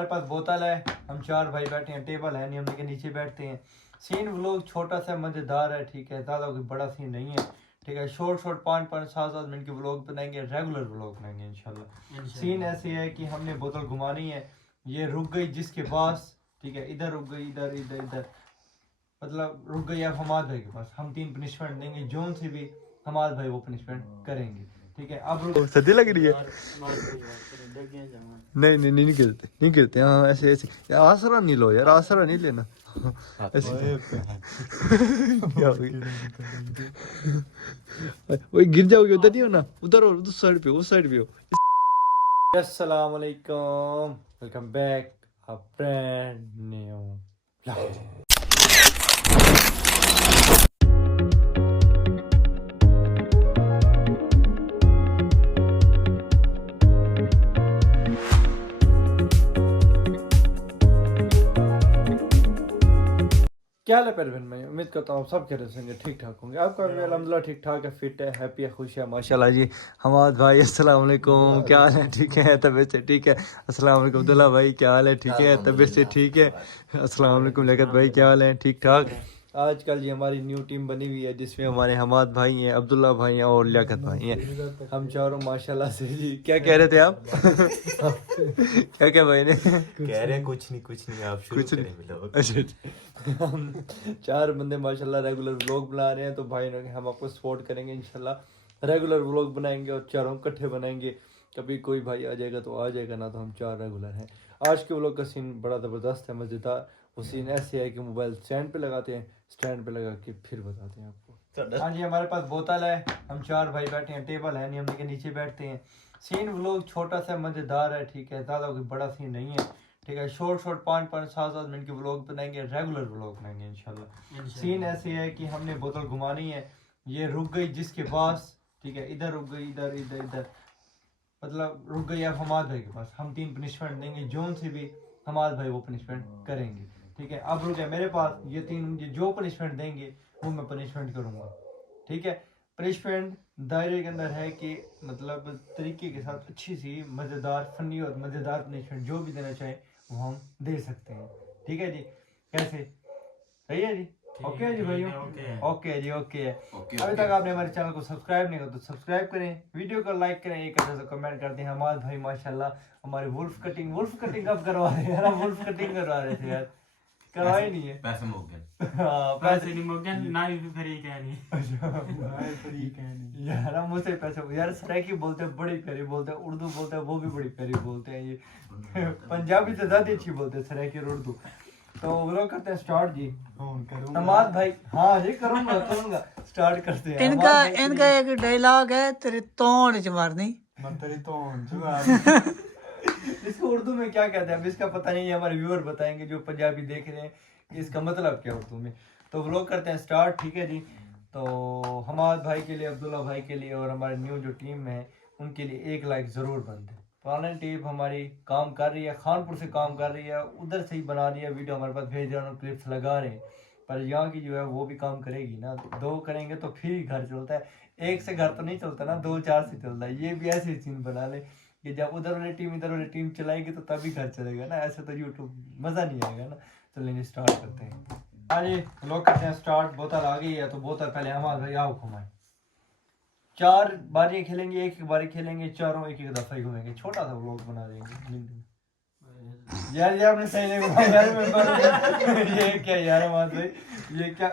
हमारे पास बोतल है, हम चार भाई बैठे हैं, टेबल है नहीं, हम के नीचे बैठते हैं। सीन व्लॉग छोटा सा मज़ेदार है, ठीक है, ज़्यादा कोई बड़ा सीन नहीं है, ठीक है। शॉर्ट 5-5 7-7 मिनट के व्लॉग बनाएंगे, रेगुलर व्लॉग बनाएंगे इंशाल्लाह। सीन ऐसे है कि हमने बोतल घुमानी है, ये रुक गई जिसके पास, ठीक है, इधर रुक गई, इधर इधर इधर, मतलब रुक गई अब हमाद भाई के पास। हम 3 पनिशमेंट देंगे, जोन से भी हमाद भाई वो पनिशमेंट करेंगे, ठीक है। अब सदी लग रही है, नहीं नहीं नहीं गिरते, नहीं गिरते, हाँ ऐसे ऐसे, आसरा नहीं लो यार, आसरा नहीं लेना ऐसे। क्या हो गया? वही गिर जाओगे, उधर नहीं हो ना, उधर हो, उस साइड पे, उस साइड पे हो। अस्सलाम वालेकुम, welcome back a brand new vlog. क्या हाल है परवीन भाई, उम्मीद करता हूँ सब खैरियत से होंगे, ठीक ठाक होंगे। आपका भी अल्हम्दुलिल्लाह ठीक ठाक है, फिट है, हैप्पी है, खुश है माशाल्लाह जी। हमाद भाई अस्सलाम वालेकुम, क्या हाल है, ठीक है, तबीयत से ठीक है। अस्सलाम वालेकुम अब्दुल्ला भाई, क्या हाल है, ठीक है, तबीयत से ठीक है। अस्सलाम वालेकुम लियाकत भाई, क्या हाल है, ठीक ठाक। आजकल ये हमारी न्यू टीम बनी हुई है, जिसमें हमारे हमाद भाई हैं, अब्दुल्ला भाई हैं और लियाकत भाई हैं। हम चारों माशाल्लाह से जी। क्या कह रहे थे आप? क्या क्या भाई ने कह रहे हैं कुछ नहीं, आप शुरू कुछ करें व्लॉग। अच्छा। हम 4 बंदे माशाल्लाह रेगुलर व्लॉग बना रहे हैं, तो भाई ने हम आपको सपोर्ट करेंगे इंशाल्लाह। रेगुलर व्लॉग बनाएंगे और चारों इकट्ठे बनाएंगे। कभी कोई भाई आ जाएगा तो आ जाएगा, ना तो हम 4 रेगुलर हैं। आज के व्लॉग का सीन बड़ा ज़बरदस्त है, मज़ेदार। वो सीन ऐसे है कि मोबाइल स्टैंड पे लगाते हैं, स्टैंड पे लगा के फिर बताते हैं आपको। हाँ जी, हमारे पास बोतल है, हम 4 भाई बैठे हैं, टेबल है नहीं, हम के नीचे बैठते हैं। सीन व्लॉग छोटा सा मज़ेदार है, ठीक है, ज़्यादा कोई बड़ा सीन नहीं है, ठीक है। शॉर्ट 5-5 7-7 मिनट के व्लॉग बनाएंगे, रेगुलर व्लॉग बनाएंगे इंशाल्लाह। सीन ऐसे है कि हमने बोतल घुमानी है, ये रुक गई जिसके पास, ठीक है, इधर रुक गई, इधर इधर इधर, मतलब रुक गई अब हमाद भाई के पास। हम 3 पनिशमेंट देंगे, जोन से भी हमाद भाई वो पनिशमेंट करेंगे, ठीक है। अब रुक गया मेरे पास, ये 3 जो पनिशमेंट देंगे वो मैं पनिशमेंट करूँगा, ठीक है। पनिशमेंट दायरे के अंदर है कि मतलब तरीके के साथ अच्छी सी मज़ेदार फनी और मज़ेदार पनिशमेंट जो भी देना चाहे वो हम दे सकते हैं, ठीक है जी। कैसे, सही है जी? ओके है जी भाइयों, ओके है जी, ओके है। अभी तक आपने हमारे चैनल को सब्सक्राइब नहीं किया तो सब्सक्राइब करें, वीडियो को लाइक करें, एक अच्छा सा कमेंट करते हैं। हमारे भाई माशाल्लाह हमारे वुल्फ कटिंग कब करवा रहे हैं यार? वुल्फ कटिंग करवा रहे थे यार, करवाए नहीं है। पैसे मुक गए। हाँ पैसे नहीं मुक गए ना, भी फ्री कहनी यार, हम मुझसे पैसे यार सराइकी बोलते हैं, बड़ी प्यारी बोलते हैं, उर्दू बोलते हैं वो भी बड़ी प्यारी बोलते हैं, ये पंजाबी से ज्यादा अच्छी बोलते हैं सराइकी और उर्दू। तो वो लोग करते हैं स्टार्ट जी। हमाद भाई, हाँ जी करूंगा, स्टार्ट करते हैं। इनका एक डायलॉग है, तेरी तोड़ च मारनी। इसको उर्दू में क्या कहते हैं अब इसका पता नहीं है, हमारे व्यूअर बताएंगे जो पंजाबी देख रहे हैं कि इसका मतलब क्या उर्दू में। तो व्लॉग करते हैं स्टार्ट, ठीक है जी। तो हमाद भाई के लिए, अब्दुल्ला भाई के लिए और हमारे न्यू जो टीम है उनके लिए 1 लाइक ज़रूर बनते हैं। पुरानी टीम हमारी काम कर रही है, खानपुर से काम कर रही है, उधर से ही बना रही है, वीडियो हमारे पास भेज रहे हैं, क्लिप्स लगा रहे हैं। पर यहाँ की जो है वो भी काम करेगी ना, 2 करेंगे तो फिर ही घर चलता है। 1 से घर तो नहीं चलता ना, 2-4 से चलता है। ये भी ऐसे सीन बना ले कि जब उधर वाली टीम इधर वाली टीम चलाएगी तो तभी घर चलेगा ना, ऐसे तो यूट्यूब मज़ा नहीं आएगा ना। चलिए स्टार्ट करते हैं। हाँ जी, लोग करते हैं स्टार्ट। बोतल आ गई है तो बोतल पहले हमारे भाई आओ घुमाए। 4 बारियां खेलेंगे, एक बारी खेलेंगे, चारों एक दफा ही घूमेंगे, छोटा सा व्लॉग बना देंगे। यार ये आपने सही नहीं घुमाया यार, मैं ये क्या यार हमारे भाई, ये क्या।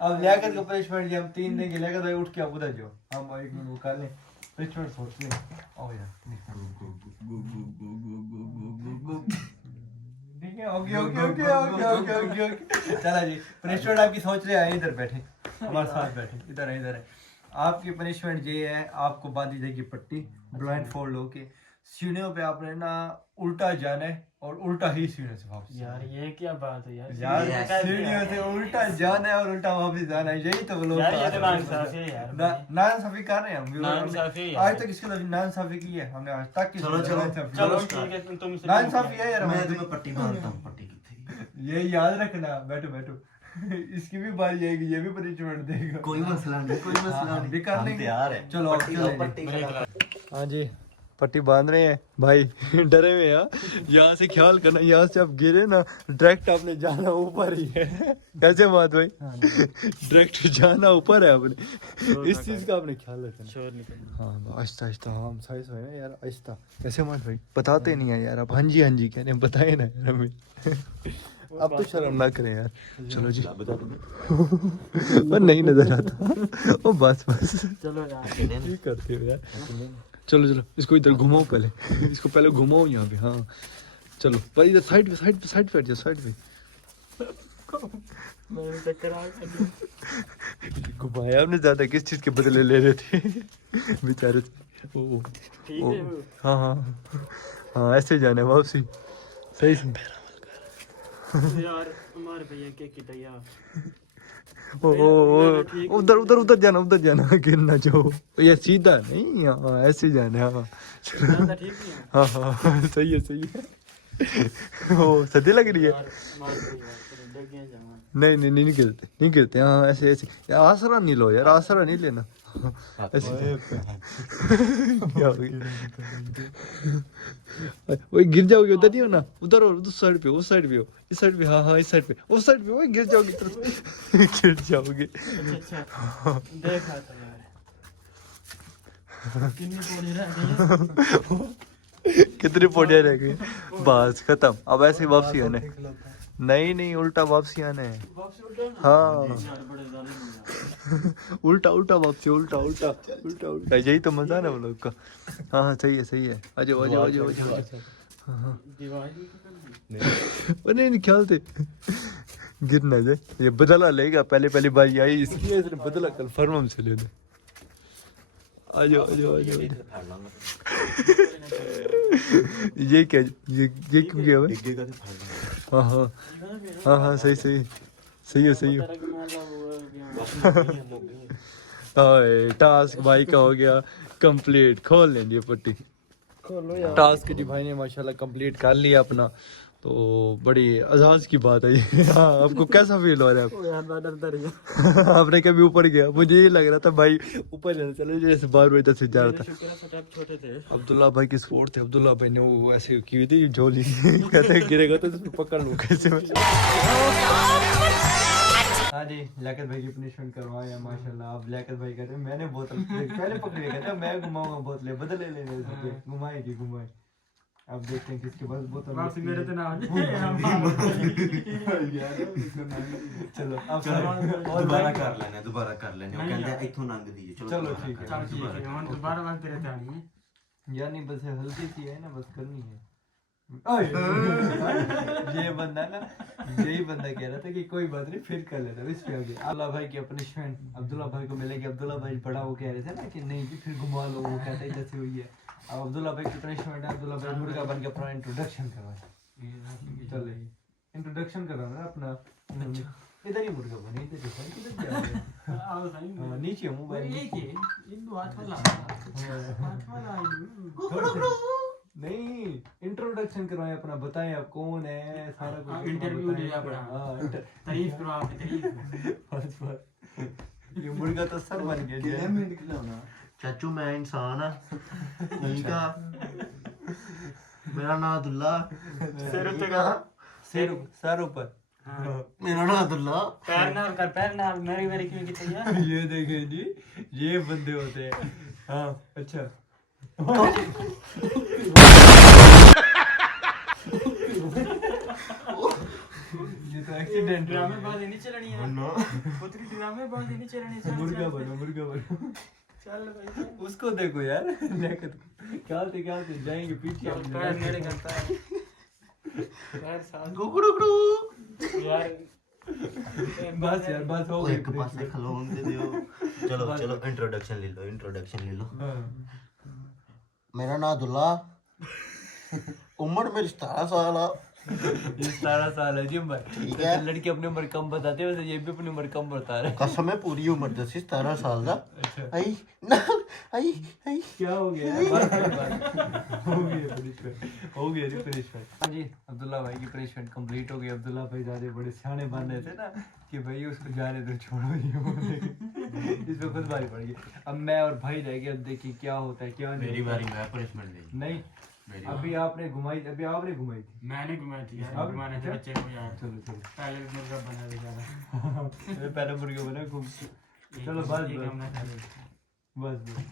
अब लियाकत का पनिशमेंट हम 3 देंगे। लियाकत भाई उठ के आप उधर जाओ, हम 1 मिनट वो कर लें, पनिशमेंट सोच लें। आओ यार, ठीक है, ओके। चला जी, पनिशमेंट आपकी सोच रहे हैं, इधर बैठे हमारे साथ बैठे, इधर है। आपकी पनिशमेंट ये है, आपको बांधी जाएगी पट्टी, ब्लाइंड फोल्ड होके सीढ़ियों पे आपने ना उल्टा जाना है और उल्टा ही सीढ़ियों से वापस। यार ये क्या बात है यार, सीढ़ियों से उल्टा जाना है और उल्टा वापस जाना है, यही तो लोग यार ये तो नाइंसाफी है यार। नाइंसाफी कर रहे हैं हम। नाइंसाफी है आज तक इसके लिए नाइंसाफी की है हमने, आज तक की। चलो ठीक है, तुम नाइंसाफी है यार। मैं तुम्हें पट्टी बांधता हूं, पट्टी की ये याद रखना, बैठो इसकी भी बारी आएगी, ये भी पनिशमेंट देगा। कोई मसला नहीं, भी कर लेंगे, तैयार है। चलो पट्टी। हाँ जी, पट्टी बांध रहे हैं भाई डरे हुए हैं यहाँ से ख्याल करना यहाँ से आप गिरे ना डायरेक्ट आपने जाना ऊपर ही है कैसे बात भाई डायरेक्ट जाना ऊपर है आपने इस चीज का आपने ख्याल रखना शोर निकल हाँ आहिस्ता आहिस्ता हाँ हम साइज है ना यार आहिस्ता कैसे मान भाई बताते नहीं है यार आप हाँ जी कह रहे हैं बताए ना यार हमें अब तो शर्म ना करें यार चलो जी पर नहीं नजर आता ओ बस चलो यार ये करते हो यार चलो चलो इसको इधर घुमाओ पहले इसको पहले घुमाओ यहाँ पे हाँ चलो पर इधर साइड पे हट जाओ साइड पे मेरे चक्कर आ गए घुमाया आपने ज्यादा किस चीज के बदले ले रहे थे बेचारे ओ ठीक ओ, है वो। हाँ हाँ हाँ ऐसे जाना है वापसी सही से यार हमारे भैया की तैयार ओ उधर जाना गिरना जो ये सीधा नहीं हाँ ऐसे जाना है हाँ ज्यादा ठीक नहीं है हाँ हाँ सही है ओ सदी लग रही है यार हमारे भैया डर गए जवान नहीं गिरते हाँ ऐसे ऐसे यार आसरा नहीं लो यार आसरा नहीं लेना ऐसे क्या हो गया वही गिर जाओगे उधर ही हो ना उधर और उस साइड पे उस साइड पे हो इस साइड पे हाँ इस साइड पे उस साइड पे वही गिर जाओगे गिर जाओगे अच्छा देखा था यार कितनी पौड़ी रह गई कितनी पौड़ियाँ रह गई बस खत्म अब ऐसे ही वापसी आना है नहीं उल्टा वापसी आना है वापस उल्टा हाँ यार बड़े जालिम उल्टा वापसी उल्टा यही तो मजा है ना वो लोग का हाँ सही है आ जाओ दीवार ही तो कर दी नहीं ख्याल थे गिर ना जाए ये बदला लेगा पहली बारी आई इसलिए इसने बदला कंफर्म हमसे ले ले आ जाओ ये क्या ये क्यों गया भाई हाँ सही है टास्क भाई का हो गया कंप्लीट खोल लेंगे पट्टी टास्क जी भाई ने माशाल्लाह कंप्लीट कर लिया अपना तो बड़ी एजाज की बात है ये हाँ आपको कैसा फील हो रहा है यार मैं डरता रही आपने कभी ऊपर गया मुझे ये लग रहा था भाई ऊपर जाना चलो जैसे 12 बजे तक जा रहा था शुक्र है स्टेप छोटे थे अब्दुल्ला भाई की स्पोर्ट थे अब्दुल्ला भाई ने वो ऐसे की हुई थी झोली कहते हैं गिरेगा तो इसको पकड़ लूं कैसे मैं हाँ जी लियाकत भाई की पनिशमेंट करवाया माशाल्लाह अब लियाकत भाई कहते हैं मैंने बोतल पहले पकड़ी कहते हैं मैं घुमाऊंगा बोतलें बदले लेने से घुमाए अब देखते हैं किसके पास बोतल वापसी मेरे तो ना आ चलो अब दोबारा कर लेने वो कहते हैं इथों लंघ दी चलो ठीक है चल ठीक है हम दोबारा बात तेरे ध्यान में यार नहीं बस हल्की सी है ना बस करनी है ये बंदा ना यही बंदा कह रहा था कि कोई बात नहीं फिर कर लेता इस पे आगे अब्दुल्ला भाई की पनिशमेंट अब्दुल्ला भाई को मिलेगी अब्दुल्ला भाई बड़ा वो कह रहे थे ना कि नहीं जी फिर घुमा लो वो कहता है जैसे हुई है अब अब्दुल्ला भाई की पनिशमेंट है अब्दुल्ला भाई मुर्गा बन के अपना इंट्रोडक्शन करवाए चले इंट्रोडक्शन करवाना ना अपना इधर ही मुर्गा बने इधर ही किधर जा रहे हैं आओ सही नीचे मोबाइल ये के इन हाथ वाला नहीं इंट्रोडक्शन करवाएं अपना बताएं आप कौन है सारा कुछ इंटरव्यू दे अपना हाँ तारीफ करो आपकी तारीफ बस ये मुर्गा तो सर बन गया कितने मिनट खिलाना चाचू मैं इंसान हाँ ठीक है मेरा नाम अब्दुल्ला सिर उत्ते का सर ऊपर मेरा नाम अब्दुल्ला पैर नाल मेरी क्यों की यार ये देखें जी ये बंदे होते हैं हाँ अच्छा ये तो एक्सीडेंट ड्रामेबाजी नहीं चलनी है नो पुत्री ड्रामेबाजी नहीं चलनी है मुर्गा बनो चल भाई उसको देखो यार क्या थे जाएंगे पीछे पैर मेरे करता है पैर साथ गुगुड़ू यार बस यार बस हो एक पासे खलोन दे दियो चलो इंट्रोडक्शन ले लो मेरा नाम अब्दुल्ला उम्र मेरी 17 साल है ये 17 साल है जिम भाई। ठीक है। लड़के अपनी उम्र कम बताते हैं, वैसे ये भी अपनी उम्र कम बता रहे हैं। कसम है पूरी उम्र दसी 17 साल दा। अच्छा आई ना आई आई क्या हो गया है? बात कर, बात। हो गया पनिशमेंट, हो गया जी पनिशमेंट। हाँ जी, अब्दुल्ला भाई की पनिशमेंट कंप्लीट हो गई। अब्दुल्ला भाई ज्यादा बड़े सियाने बन रहे थे ना कि भाई उसको जाने दो, छोड़ो ये इसमें खुद भारी पड़ गई। अब मैं और भाई रह गए, अब देखिए क्या होता है क्या नहीं। मेरी बारी, मैं पनिशमेंट लेंगे। नहीं, मेरी अभी आपने घुमाई, अभी आपने घुमाई थी। मैंने घुमाई थी यार, अब घुमाने थे क्या? बच्चे को यार। चलो चलो, पहले मुर्गा बना बेचारा। मैं पहले मुर्गे बना घूम। चलो बस एक बस हमने खा लिया। बस बस।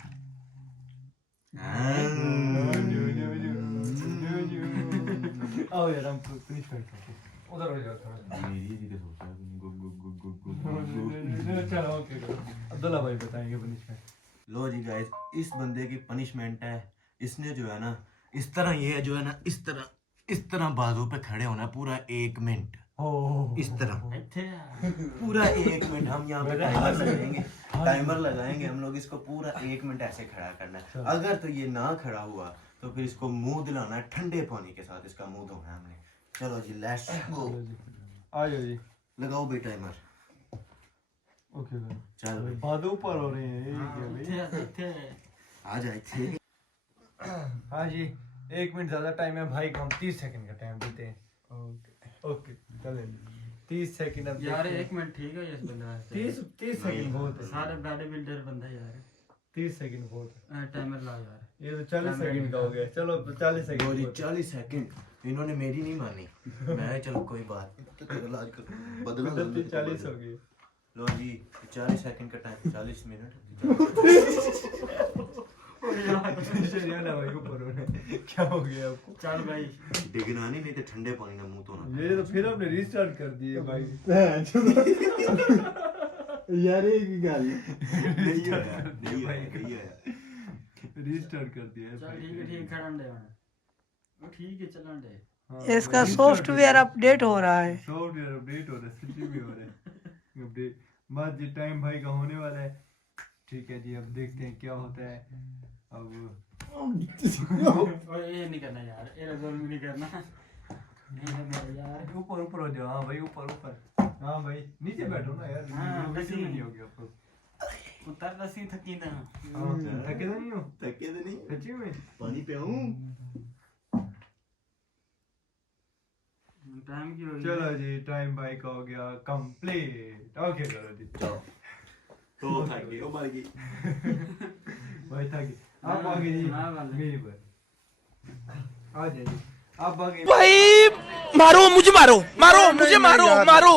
आओ यार हम पनिशमेंट करते हैं। उधर हो जाओ थोड़ा। मेरी जी के सोचा गुग गुग गुग गुग गुग। चलो ओके करो। अब्दुल्ला भाई बताएंगे पनिशमेंट। लो जी गाइस, इस बंदे की पनिशमेंट है, इसने जो है ना इस तरह, ये जो है ना इस तरह बाजू पे खड़े होना पूरा 1 मिनट, इस तरह ਇੱਥੇ पूरा 1 मिनट। हम यहाँ पे टाइमर लगाएंगे, टाइमर लगाएंगे हम लोग। इसको पूरा 1 मिनट ऐसे खड़ा करना है। अगर तो ये ना खड़ा हुआ तो फिर इसको मुंह दिलाना है ठंडे पानी के साथ, इसका मुंह धोना है हमने। चलो जी लेट्स गो। आ जाओ जी। लगाओ भाई टाइमर। ओके भाई। चल भाई बादू ऊपर हो रहे हैं, ये क्या भाई? ਇੱਥੇ आ जाए थे। हाँ जी, 1 मिनट ज्यादा टाइम है भाई को, हम 30 सेकंड का टाइम देते हैं। ओके ओके चलें 30 सेकंड। अब यार देखते हैं। 1 मिनट ठीक है इस बंदे वास्ते। 30 सेकंड बहुत है। सारे बॉडी बिल्डर बंदा यार। 30 सेकंड बहुत है। टाइमर ला यार। ये तो 40 सेकंड का हो गया। चलो 40 लो सेकंड जी बहुत है। 40 सेकंड। इन्होंने मेरी नहीं मानी। मैं चलो कोई बात नहीं, बदला कुदरती 40 हो गई। लो जी 40 सेकंड का टाइम, 40 मिनट। शरियाना भाई ऊपर हो रहे। क्या हो गया आपको? चल भाई डिगना नहीं तो ठंडे पानी ना मुंह धोना। ये तो फिर आपने रीस्टार्ट कर दिए भाई। यार एक गल नहीं होया, नहीं होया, नहीं होया। रीस्टार्ट कर दिया है चल भाई। ठीक है, ठीक खड़न दे वो ठीक है चलन दे। हाँ, इसका restart सॉफ्टवेयर कर अपडेट हो रहा है। दिया। सॉफ्टवेयर अपडेट हो रहा है, सच्ची भी हो रहा है अपडेट। बस जी टाइम भाई का होने वाला है। ठीक है जी, अब देखते हैं क्या होता है। अब ओए ये नहीं करना यार, ये जुल्म नहीं करना। ये मेरे यार ऊपर ऊपर हो जाओ। हाँ भाई ऊपर ऊपर। हाँ भाई नीचे बैठो ना यार, हाँ, वीडियो में बस नहीं होगी आपको। उतर दसी थकी था। हाँ, थके तो नहीं हो? थके तो नहीं, सच्ची में? पानी पियाऊं? टाइम की हो गई। चलो जी टाइम भाई का हो गया कंप्लीट। ओके करो जी। जाओ। तो थक गई, ओ मर गई। भाई थक गए। आप आगे जी हाँ, वाले। मेरी पर आ जाइए जी। आप आगे भाई मारो मुझे, मारो मारो मुझे, मारो मारो।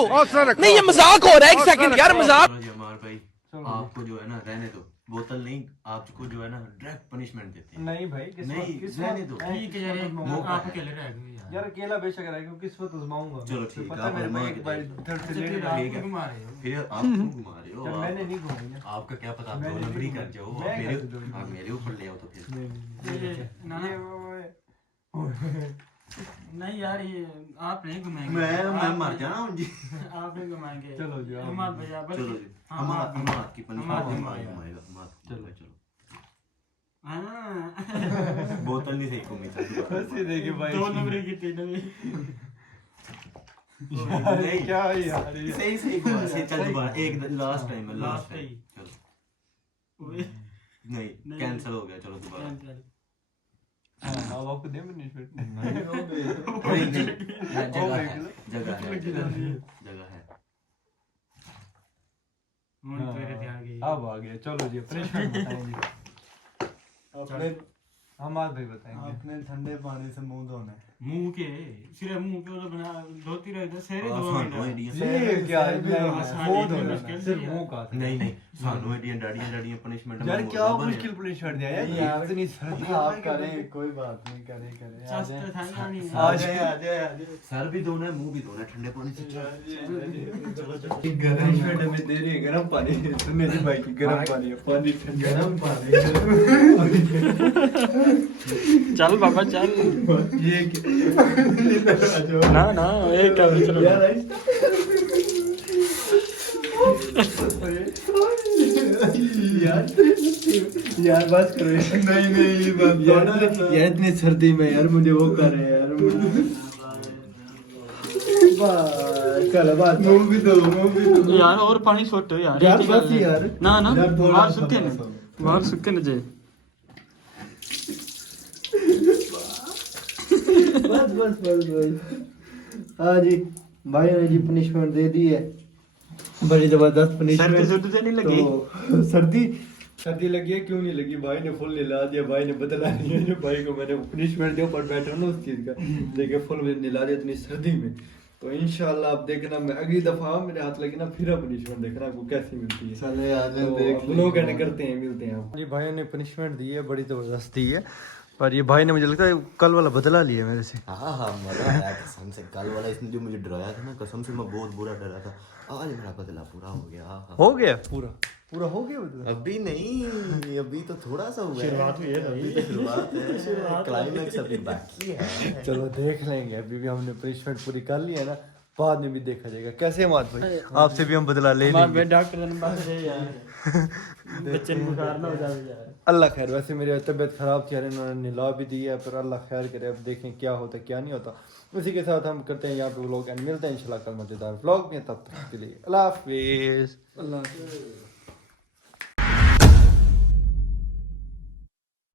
नहीं ये मजाक हो रहा है, 1 सेकंड यार मजाक। चलो जी अमर भाई, आपको जो है ना रहने दो, बोतल नहीं, आपको जो है ना डायरेक्ट पनिशमेंट देते हैं। नहीं भाई नहीं, रहने दो। ठीक है यार, एक मौका आप है। अकेले रह गए यार। यार अकेला बेशक रहेगा क्योंकि इस वक्त आजमाऊंगा। चलो ठीक है, पता है आप मेरे को आजमा एक के बार देखो। इधर से अच्छा, लेने फिर का- आप ठीक है। घुमा रहे हो। फिर आप क्यों घुमा रहे हो? जब मैंने नहीं घुमाई ना। आपका क्या पता, आप मैंने दो नंबरी नहीं कर जाओ। मैं आप कैसे दो नंबरी? मेरे ऊपर ले आओ तो फिर। ये ना नहीं यार, ये आप नहीं घुमाएंगे। मैं मर आप- जाना हूं जी। आप नहीं घुमाएंगे। चलो जी, आप- हिम्मत भैया बस। चलो जी, हाँ, हमारा हाँ, हमारा की पनिशमेंट हमारा हमारा घुमाएगा। हमारा। चलो। चलो हाँ। बोतल नहीं सही घूमी हंसी देखिए भाई। 2 नंबर की 3 नंबर। नहीं, क्या है यार ये? सही सही घुमा, सही चल दोबारा एक लास्ट टाइम है, लास्ट लास्ट टाइम। ही। चलो ओए, नहीं, नहीं। कैंसिल हो गया, चलो दोबारा। cancel। हाँ, अब आपको दे पनिशमेंट। नहीं, नहीं, जगह है, जगह है, जगह है। मुझे तेरे ध्यान गई। अब आ गया। चलो जी पनिशमेंट बताएंगे। अपने हमाद भाई बताएंगे। अपने ठंडे पानी से मुंह धोना है। मुंह के सिर्फ मुंह के तो बना धोती रहे तो सेरे धो सानू एडियां ये क्या है? आसान है, बहुत हो इतनी रहा मुश्किल है। से सिर्फ यार। मुंह का। नहीं नहीं, सानू एडियां डाड़ियां पनिशमेंट यार क्या मुश्किल पनिशमेंट दिया यार? यार, इतनी सर्दी आप करें, कोई बात नहीं, करे करे आ सस्ते जाए। था नहीं। आ जाए आ जाए आ जाए। सर भी धोना है, मुंह भी धोना है ठंडे पानी से। गरम पेट में दे रही है गरम पानी। सुनने जी भाई की गरम पानी है, पानी ठंडा। गरम पानी चल बाबा चल। ये क्या? ना ना एक का चलो। यार यार बस करो यार। नहीं ये बात यार इतनी सर्दी में यार मुझे वो कर रहे हैं यार। बस चल बस मुंह भी दो यार और पानी छोटो यार यार, एक ही गल बस है। यार। ना ना यार, थोड़ा बाहर सा सूखे बस ने हो। बाहर सूखे ने जे बस बस बस बस हाँ जी भाई ने जी पनिशमेंट दे दी है बड़ी जबरदस्त सर्दी पनिशमेंट सुर्दी तो नहीं लगी तो सर्दी सर्दी लगी है क्यों नहीं लगी भाई ने फुल निला दिया भाई ने बदला नहीं है जो भाई को मैंने पनिशमेंट दिया ऊपर बैठा हूं ना उस चीज का देखिए फुल निला दिया इतनी सर्दी में तो इंशाल्लाह आप देखना मैं अगली दफा मेरे हाथ लगी ना फिर पनिशमेंट देखना आपको कैसी मिलती है चले आज तो देख लोग ऐसे करते हैं मिलते हैं आप जी भाई ने पनिशमेंट दी है बड़ी जबरदस्त दी है पर ये भाई ने मुझे लगता है कल वाला बदला लिया मेरे से हाँ हाँ मजा आया कसम से। कल वाला इसने जो मुझे डराया था ना कसम से मैं बहुत बुरा डरा था। आज मेरा बदला पूरा हो गया। हाँ, हाँ। हो गया पूरा पूरा हो गया बदला अभी नहीं, अभी तो थोड़ा सा हुआ है। शुरुआत हुई है भाई। अभी तो शुरुआत है, क्लाइमैक्स अभी बाकी है। चलो देख लेंगे अभी भी हमने पनिशमेंट पूरी कर ली है ना बाद में भी देखा जाएगा कैसे मात भाई आपसे भी हम बदला ले हमारे लेंगे पे डॉक्टर ने बात है यार बच्चे को बुखार ना हो जाए यार अल्लाह खैर वैसे मेरी तबीयत खराब थी यार इन्होंने निला भी दी है पर अल्लाह खैर करे अब देखें क्या होता है क्या नहीं होता उसी के साथ हम करते हैं यहाँ पे व्लॉग एंड मिलते हैं इंशाल्लाह कल मजेदार व्लॉग में तब तक के लिए अल्लाह हाफिज़ अल्लाह